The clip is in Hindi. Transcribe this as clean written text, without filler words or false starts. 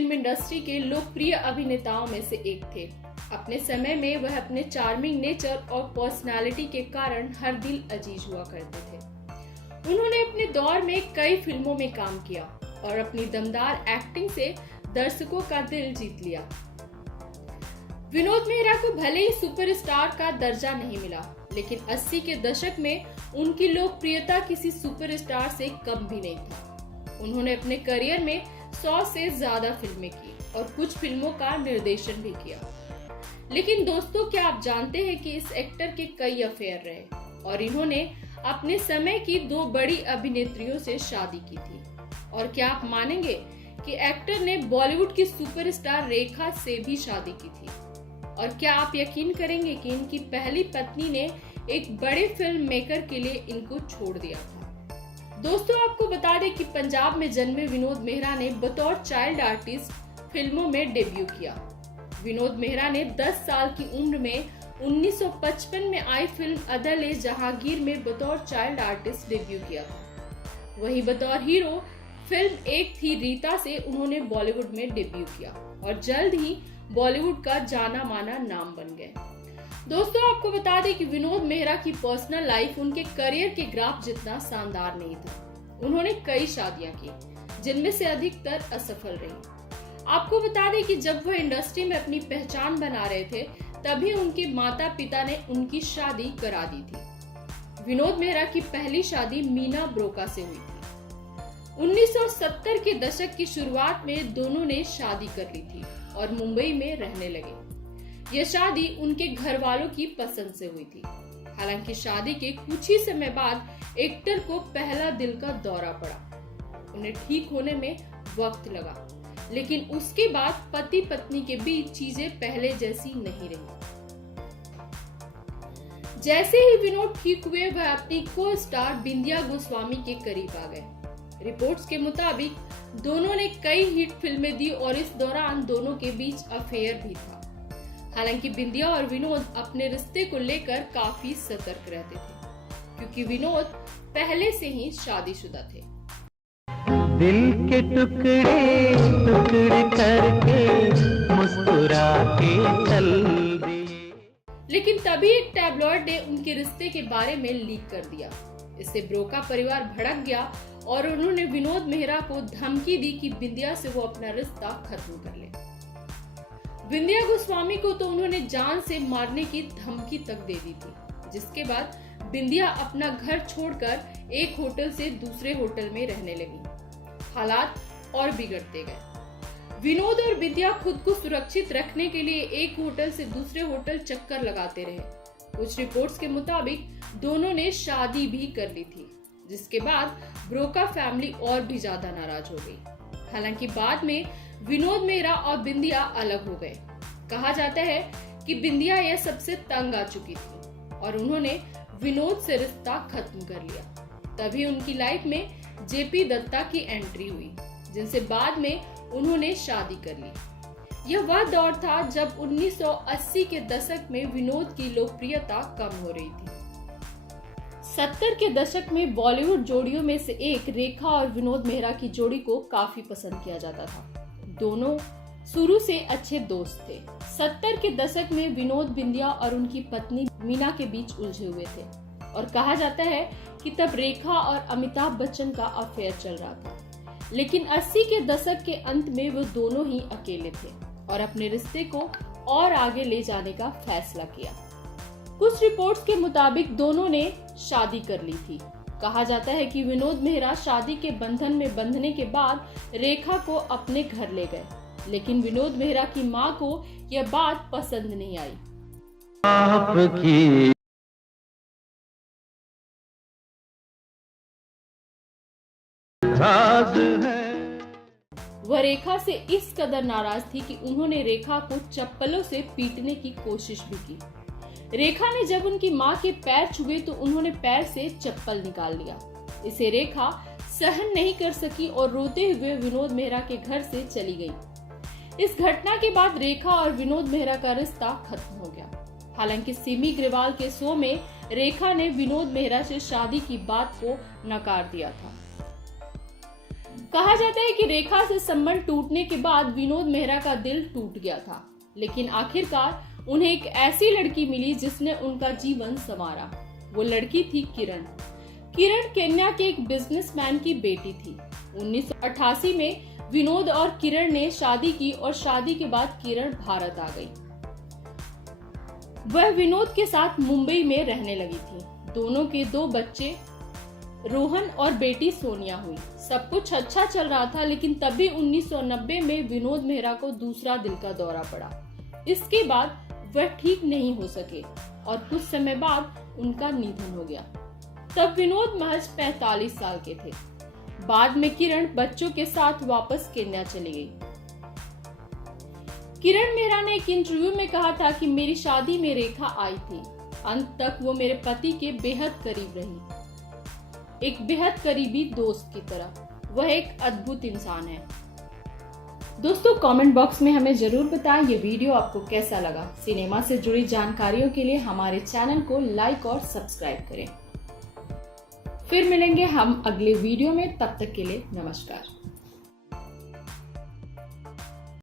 फिल्म इंडस्ट्री के लोकप्रिय अभिनेताओं में से एक थे। अपने समय में वह अपने चार्मिंग नेचर और पर्सनालिटी के कारण हर दिल अजीज हुआ करते थे। उन्होंने अपने दौर में कई फिल्मों में काम किया और अपनी दमदार एक्टिंग से दर्शकों का दिल जीत लिया। विनोद मेहरा को भले ही सुपरस्टार का दर्जा नहीं मिला, लेकिन 80 के दशक में उनकी लोकप्रियता किसी सुपरस्टार से कम भी नहीं था। उन्होंने अपने करियर में 100 से ज्यादा फिल्में की और कुछ फिल्मों का निर्देशन भी किया। लेकिन दोस्तों, क्या आप जानते हैं कि इस एक्टर के कई अफेयर रहे और इन्होंने अपने समय की 2 बड़ी अभिनेत्रियों से शादी की थी। और क्या आप मानेंगे कि एक्टर ने बॉलीवुड की सुपरस्टार रेखा से भी शादी की थी। और क्या आप यकीन करेंगे कि इनकी पहली पत्नी ने एक बड़े फिल्म मेकर के लिए इनको छोड़ दिया था। दोस्तों, आपको बता दें कि पंजाब में जन्मे विनोद मेहरा ने बतौर चाइल्ड आर्टिस्ट फिल्मों में डेब्यू किया। विनोद मेहरा ने 10 साल की उम्र में 1955 में आई फिल्म अदल-ए-जहांगीर में बतौर चाइल्ड आर्टिस्ट डेब्यू किया था। वहीं बतौर हीरो फिल्म एक थी रीता से उन्होंने बॉलीवुड में डेब्यू किया और जल्द ही बॉलीवुड का जाना माना नाम बन गए। दोस्तों, आपको बता दें कि विनोद मेहरा की पर्सनल लाइफ उनके करियर के ग्राफ जितना शानदार नहीं था। उन्होंने कई शादियां की, जिनमें से अधिकतर असफल रही। आपको बता दें कि जब वह इंडस्ट्री में अपनी पहचान बना रहे थे, तभी उनके माता पिता ने उनकी शादी करा दी थी। विनोद मेहरा की पहली शादी मीना ब्रोका से हुई थी। 1970 के दशक की शुरुआत में दोनों ने शादी कर ली थी और मुंबई में रहने लगे। यह शादी उनके घर वालों की पसंद से हुई थी। हालांकि शादी के कुछ ही समय बाद एक्टर को पहला दिल का दौरा पड़ा। उन्हें ठीक होने में वक्त लगा, लेकिन उसके बाद पति पत्नी के बीच चीजें पहले जैसी नहीं रही। जैसे ही विनोद ठीक हुए, वह अपनी को स्टार बिंदिया गोस्वामी के करीब आ गए। रिपोर्ट्स के मुताबिक दोनों ने कई हिट फिल्में दी और इस दौरान दोनों के बीच अफेयर भी था। हालांकि बिंदिया और विनोद अपने रिश्ते को लेकर काफी सतर्क रहते थे, क्योंकि विनोद पहले से ही शादीशुदा थे। दिल के टुकड़े टुकड़े करके मुस्कुरा के चल दिए। लेकिन तभी एक टैबलॉइड ने उनके रिश्ते के बारे में लीक कर दिया। इससे ब्रोका परिवार भड़क गया और उन्होंने विनोद मेहरा को धमकी दी कि बिंदिया से वो अपना रिश्ता खत्म कर ले। बिंदिया गोस्वामी को तो उन्होंने जान से मारने की धमकी तक दे दी थी, जिसके बाद बिंदिया अपना घर छोड़कर एक होटल से दूसरे होटल में रहने लगी। हालात और बिगड़ते गए। विनोद और बिंदिया खुद को सुरक्षित रखने के लिए एक होटल से दूसरे होटल चक्कर लगाते रहे। कुछ रिपोर्ट्स के मुताबिक दोनों ने शादी भी कर ली थी, जिसके बाद ब्रोका फैमिली और भी ज्यादा नाराज हो गई। हालांकि बाद में विनोद मेहरा और बिंदिया अलग हो गए। कहा जाता है कि बिंदिया यह सबसे तंग आ चुकी थी और उन्होंने विनोद से रिश्ता खत्म कर लिया। तभी उनकी लाइफ में जेपी दत्ता की एंट्री हुई, जिनसे बाद में उन्होंने शादी कर ली। यह वह दौर था जब 1980 के दशक में विनोद की लोकप्रियता कम हो रही थी। 70 के दशक में बॉलीवुड जोड़ियों में से एक रेखा और विनोद मेहरा की जोड़ी को काफी पसंद किया जाता था। दोनों शुरू से अच्छे दोस्त थे। 70 के दशक में विनोद बिंदिया और उनकी पत्नी मीना के बीच उलझे हुए थे और कहा जाता है कि तब रेखा और अमिताभ बच्चन का अफेयर चल रहा था। लेकिन 80 के दशक के अंत में वो दोनों ही अकेले थे और अपने रिश्ते को और आगे ले जाने का फैसला किया। कुछ रिपोर्ट्स के मुताबिक दोनों ने शादी कर ली थी। कहा जाता है कि विनोद मेहरा शादी के बंधन में बंधने के बाद रेखा को अपने घर ले गए, लेकिन विनोद मेहरा की मां को यह बात पसंद नहीं आई। आपकी राज है। वह रेखा से इस कदर नाराज थी कि उन्होंने रेखा को चप्पलों से पीटने की कोशिश भी की। रेखा ने जब उनकी मां के पैर छुए तो उन्होंने पैर से चप्पल निकाल लिया। इसे रेखा सहन नहीं कर सकी और रोते हुए विनोद मेहरा के घर से चली गई। इस घटना के बाद रेखा और विनोद मेहरा का रिश्ता खत्म हो गया। हालांकि सिमी ग्रेवाल के शो में रेखा ने विनोद मेहरा से शादी की बात को नकार दिया था। कहा जाता है कि रेखा से संबंध टूटने के बाद विनोद मेहरा का दिल टूट गया था, लेकिन आखिरकार उन्हें एक ऐसी लड़की मिली जिसने उनका जीवन संवारा। वो लड़की थी किरण। किरण केन्या के एक बिजनेसमैन की बेटी थी। 1988 में विनोद और किरण ने शादी की और शादी के बाद किरण भारत आ गई। वह विनोद के साथ मुंबई में रहने लगी थी। दोनों के 2 बच्चे रोहन और बेटी सोनिया हुई। सब कुछ अच्छा चल रहा था, लेकिन तभी 1990 में विनोद मेहरा को दूसरा दिल का दौरा पड़ा। इसके बाद वह ठीक नहीं हो सके और कुछ समय बाद उनका निधन हो गया। तब विनोद महज 45 साल के थे। बाद में किरण बच्चों के साथ वापस केन्या चली गई। किरण मेहरा ने एक इंटरव्यू में कहा था कि मेरी शादी में रेखा आई थी। अंत तक वो मेरे पति के बेहद करीब रही, एक बेहद करीबी दोस्त की तरह। वह एक अद्भुत इंसान है। दोस्तों, कमेंट बॉक्स में हमें जरूर बताएं ये वीडियो आपको कैसा लगा। सिनेमा से जुड़ी जानकारियों के लिए हमारे चैनल को लाइक और सब्सक्राइब करें। फिर मिलेंगे हम अगले वीडियो में, तब तक के लिए नमस्कार।